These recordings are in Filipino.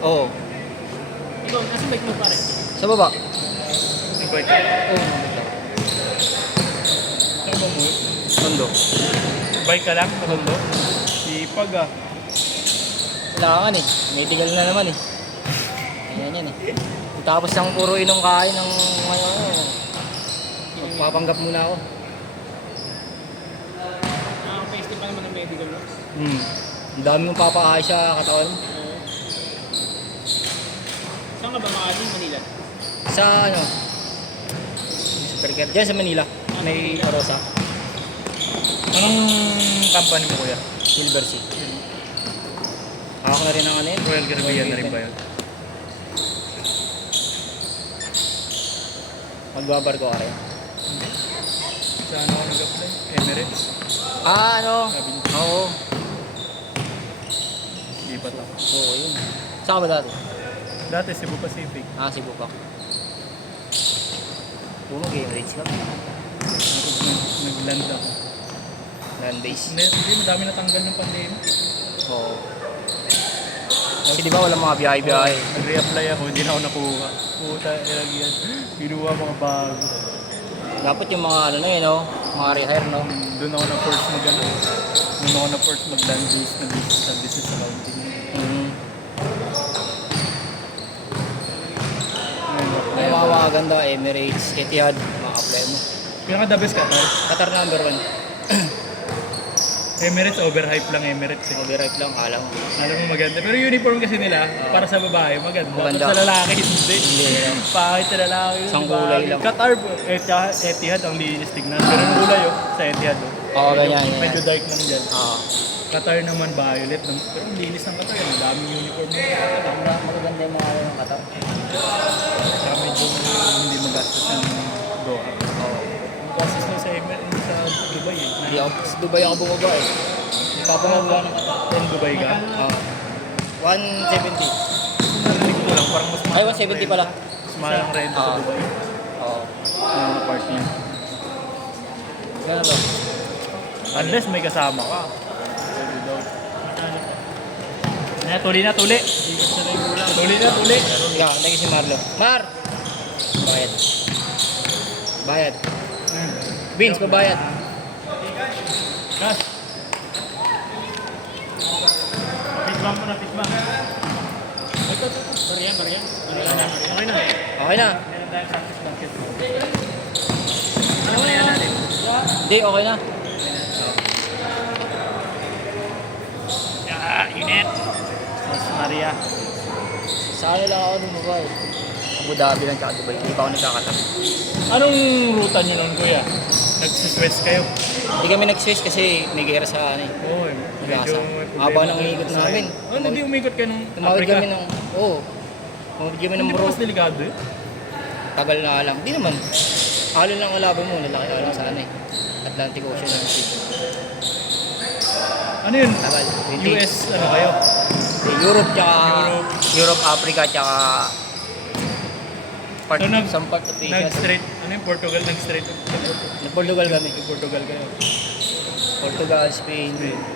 Oo. Ikaw, nasa bike mo pare? Sa baba. May bike ka? Oo, nandito lang. Saan ba mo? Tondo. Bike ka lang? Sa Tondo? Sipag ah. Kailangan eh. Medical na naman eh. Ayan yan eh. Tapos ang puro inong kain ng ano. Magpapanggap muna ako. Nakaka-peste pa naman ng medical no? Ang dami mong papaayos sa katawan. Saan ka ba Makati? Manila? Sa ano? Supercar. Diyan sa Manila. May Rosa. Anong company mo kuya? Silver Sea. Ako na rin ang ano yun. Royal Caribbean na rin ba yun? Magbabar ko ka rin. Saan ako nag-apply? Emirates? Ano? Sabi niyo? Oo. Lipat ako. Oo, yun. Saan ka ba dati? Dati Cebu Pacific. Cebu pa. Puno game rates ka. Tapos nag-land ako. Land base. Hindi, madami natanggal ng pandemic. Oo. Kasi di ba walang mga biyahe-biyahe? Nag-reapply ako, hindi na ako nakuha. Puta, ilag yan. Kinuha mga bago. Dapat yung mga ano na yun, no? Mga rehire, no? Doon ako na-force mag-ano. Doon ako na-force mag-land base na business accounting. Ay, mga maganda, Emirates, Etihad, mga apply mo. Pinaka-the best ka, Qatar? Qatar number 1. Emirates, overhype lang Emirates eh. Overripe lang, alam mo. Alam mo maganda. Pero uniform kasi nila, para sa babae, maganda. Maganda. Pero sa lalaki, hindi. Hindi. Pangit sa lalaki. yun, Isang diba? kulay lang. Qatar, Etihad ang linis tignan. Pero yung kulay sa Etihad. Oo, ganyan, ganyan. Medyo dark lang dyan. Oo. Qatar naman violet. Pero ang linis ng Qatar. Ang daming uniform ng Qatar. Magaganda yung mga ano ng Qatar. Saka medyo hindi magastos ng Doha. Oo. Boses na sa Dubai eh. Hindi ako, sa Dubai ako bumaba eh. Hindi pa bumaba ng Qatar. Then Dubai ka? Oo. 170. Narinig ko lang, parang mas Ay, 170 pala. Mas mahal ang rent sa Oo. Dubai. Oo. Ng apartment. Gano'n to? Unless may kasama ka. Tuli na, tuli. Tuli na, tuli. Ika, thank you si Marlo. Mar! Bayad. Bayad. Vince, pabayad. Cash. Pitbang mo na, pitbang. Ito. Bariyan. Okay na. Okay na. Meron tayong practice basket. Ano na yan natin? Hindi, okay na. Init. Sos Maria. Sa ano lang ako bumaba eh. Abu Dhabi lang tsaka Dubai. Hindi pa ako nagkakatap. Anong ruta niyo nun, kuya? Nagsuswes kayo? Hindi kami nag-Swiss kasi may gera sa ano eh. Oo, medyo Nagasa. may problema. Haba ng ikot namin. Ano, hindi umikot kayo ng Tumawid Africa? kami ng... Oo. Tumawid kami ng Hindi ba Morocco. mas delikado eh? Tagal na alam. Hindi naman. Alon lang ang laban mo. Lalaki alon sa ano eh. Atlantic Ocean ng sea. Ano yun? Tagal. 20. US, ano kayo? Europe tsaka... Europe. Europe, Africa tsaka... Part, So, some part of Asia. Nag-straight, ano yung Portugal? Nag-straight Portugal kami. Portugal kayo. Portugal, Spain,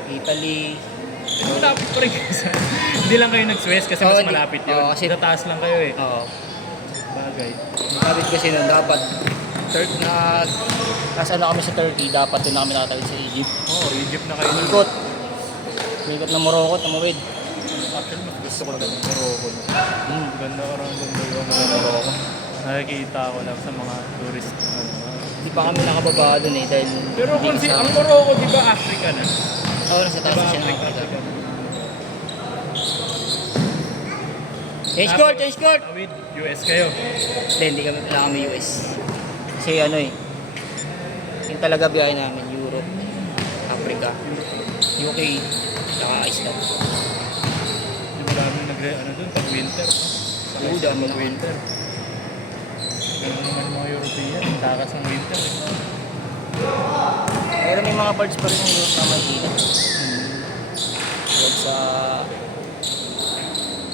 Italy. Malapit pa rin kayo sa... Hindi lang kayo nag-Suez kasi mas Oo, malapit yun. oo, kasi- Sa taas lang kayo eh. Oo. Bagay. Sabit kasi nun, dapat nasa ano kami sa Turkey, dapat doon na kami nakatawid sa Egypt. Oo, Egypt na kayo. Ikot. Ikot ng Morocco, tumawid. Actually, mas gusto ko talaga ng Morocco. Ganda ka rin, ganda yung mga Morocco. Nakikita ko lang sa mga tourist. Hindi pa kami nakababa doon eh, dahil... Pero hindi kung kasama. ang Morocco, di ba Africa na? Oo, nasa taas Diba siya ng Africa? Africa. Change court, change court! With US kayo. Hindi kami, wala kami US. Kasi ano eh, yung talaga biyahe namin, Europe, Africa, UK, saka Iceland. Yung marami ano dun, pag winter. Oo, dami pag na. winter. Ganun naman mga European, takas ng winter. Pero may mga parts pa rin ng Europe na magkita. Tulad sa...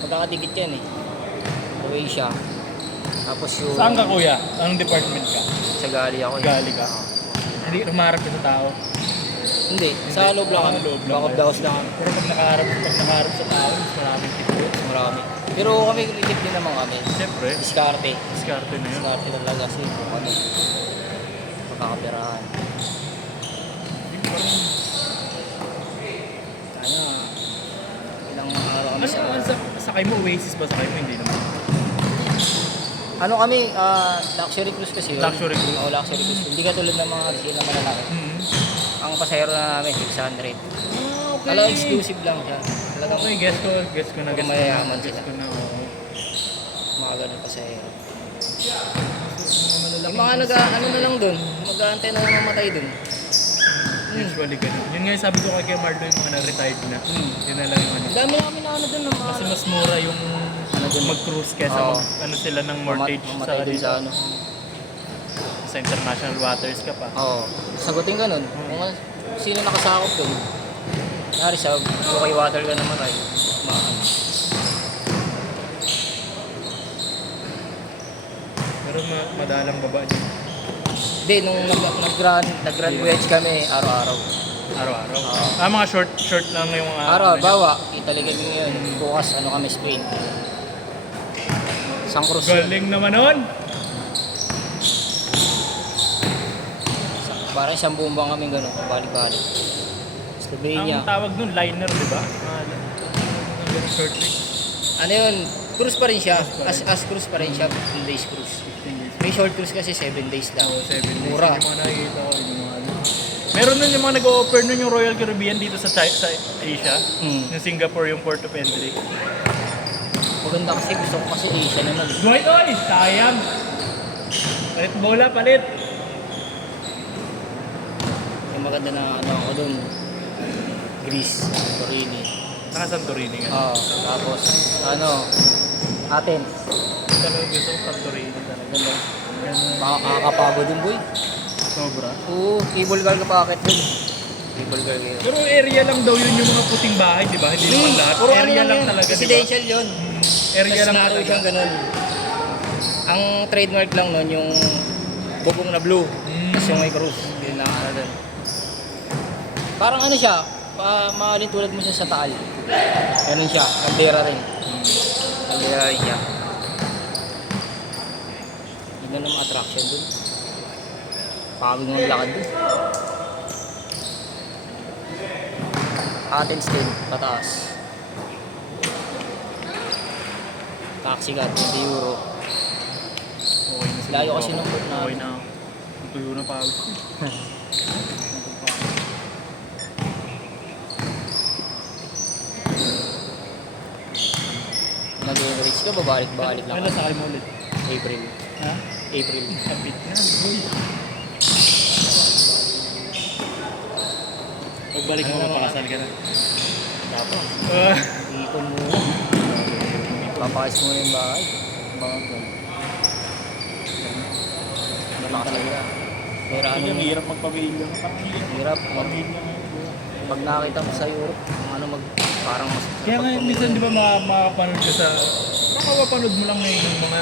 Magkakadikit yan eh. Croatia. Tapos yung... Saan ka kuya? Anong department ka? Sa Gali ako eh. Gali ka? Hindi rumarap ka sa tao. Hindi, sa loob lang kami. Loob lang Back of kayo. the house lang kami. Pero pag nakaharap sa tao, mas maraming tipo. Marami. Pero kami, critic din naman kami. Siyempre, Diskarte. diskarte na yun. Diskarte talaga kasi kung ano. Pagkakapirahan. Kaya, ilang araw kami Ano, sakay mo, Oasis ba sakay mo? Hindi naman. Ano kami, luxury cruise kasi yun. Luxury cruise. Oo, luxury cruise. Hindi ka tulad ng mga resil na malalaki. Ang pasahero na namin, 600. Okay. Talagang exclusive lang siya. Talagang Okay, guess ko na. Kung mayayaman Guess sila. ko na, oo. mga ganun pasahero. Mga malalaki. Yung mga ano na lang dun, mag-aantay na lang mamatay dun. Usually ganun. Yun nga yung sabi ko kay Marlo yung mga na-retired na. Yun na lang yung ano. Ang dami na kami na ano dun, na mga Kasi mas mura yung mag-cruise kesa Oo. ano sila ng mortgage mamatay sa dun sa ano. sa international waters ka pa. Oo, sagutin ka nun. Kung sino nakasakop dun. Nari sa okay water ka namatay. Pero madalang baba niya. Hindi, nung nag-grand voyage kami, araw-araw. Araw-araw. Oo. Mga short lang yung mga Araw, ano bawa, italigan nyo yun. Bukas, ano kami, Spain. Isang niya. cruise yun. Galing naman nun! Parang isang buong bang kami gano'n, balik-balik. Slovenia. Ang tawag nun, liner, di ba? Ganun short trip. Ano yun, cruise pa rin siya. Cruise pa rin. As cruise pa rin siya, 15 days cruise. 15 days. May short cruise kasi 7 days lang. So, 7 days. Mura. Yung mga nakikita ko, yung mga ano. Meron nun yung mga nag-o-offer nun yung Royal Caribbean dito sa Asia. Yung Singapore, yung port of entry. Maganda kasi, gusto ko kasi Asia naman. Dwight, oy! Sayang! Palit bola, palit! Yung maganda na ano ako dun, Greece, Santorini. Naka Santorini nga. Oo, tapos ano, Athens. Talagang gusto ko Santorini talaga. Ganda. Ganun. Makakapagod din boy. Sobra. Oo, cable car ka pa akit dun. Cable car kayo. Pero area lang daw yun yung mga puting bahay, di ba? Hindi naman lahat. Puro ano Area lang lang yun, talaga, di ba? residential yun. Area lang Tapos naroon talaga. siyang ganun. Ang trademark lang nun yung bubong na blue. Tapos yung may cruise. Yun na ano dun. Parang ano siya, mahalin tulad mo siya sa Taal. Ganun siya, kaldera rin. Kaldera rin siya. Yun na naman attraction dun. Pagod ng lakad dun. Athens din, pataas. Taxi ka, 20 euro. Okay na siguro Layo kasi ako. nung foot na. Okay na ako. Tuyo na pagod ko. Nag-reach ka, babalik-balik lang. Kailan sakay mo ulit? April. Ha? April. Kapit na. Pagbalik mo, Ano, papakasal ka na. Dapat. Ah. Ipon muna. Papakis muna yung bahay. Bakit ba? Malakas talaga. Pero ano, Ang hirap magpamilya. hirap. Pag nakita mo sa Europe, ano parang mas... Kaya nga, minsan di ba makakapanood ka sa... Makakapanood mo lang ngayon yung mga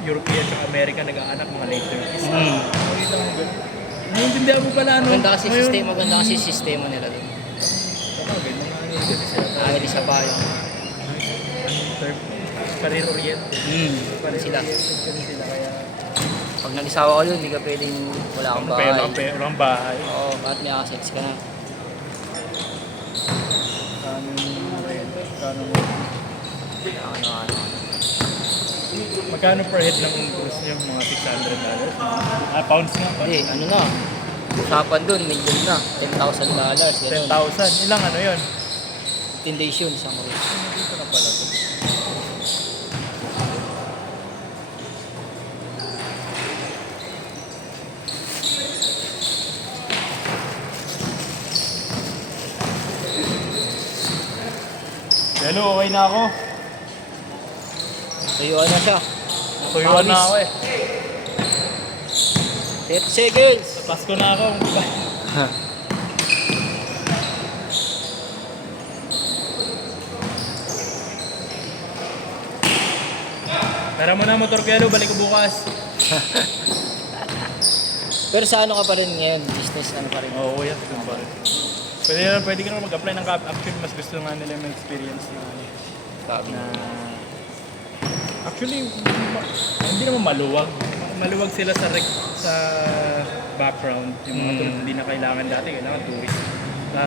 European at American nag-aanak mga later. Makikita mo ba? Naiintindihan mo pala, no? Maganda kasi sistema nila doon. Ganda nga ano kasi sila. Dahil isa pa yung... Anong term? Career-oriented. Sila. Career-oriented kasi sila, kaya... Pag nag-isawa ka doon, hindi ka pwedeng wala kang bahay. Walang bahay. Oo, bakit may assets ka na? Ano. Magkano per head ng cruise niyo? Mga $600? Pounds nga pa. Hindi, ano na. Usapan doon, million na. $10,000. ganun. 10,000. Ilang ano yun? 15 days yun, isang cruise. Dito na pala to. Hello, okay na ako. Tuyuan na siya. Tuyuan na ako eh. 30 seconds! Sa Pasko na ako. Tara mo na motor kelo, balik ko bukas. Pero sa ano ka pa rin ngayon? Business ano pa rin? Oo, kuya. Doon pa rin. Pwede ka naman mag-apply ng cap. Actually, mas gusto nga nila yung experience na Sabi. na Actually, hindi naman maluwag. Maluwag sila sa background. Yung mga tulad hindi na kailangan dati, kailangan tourist.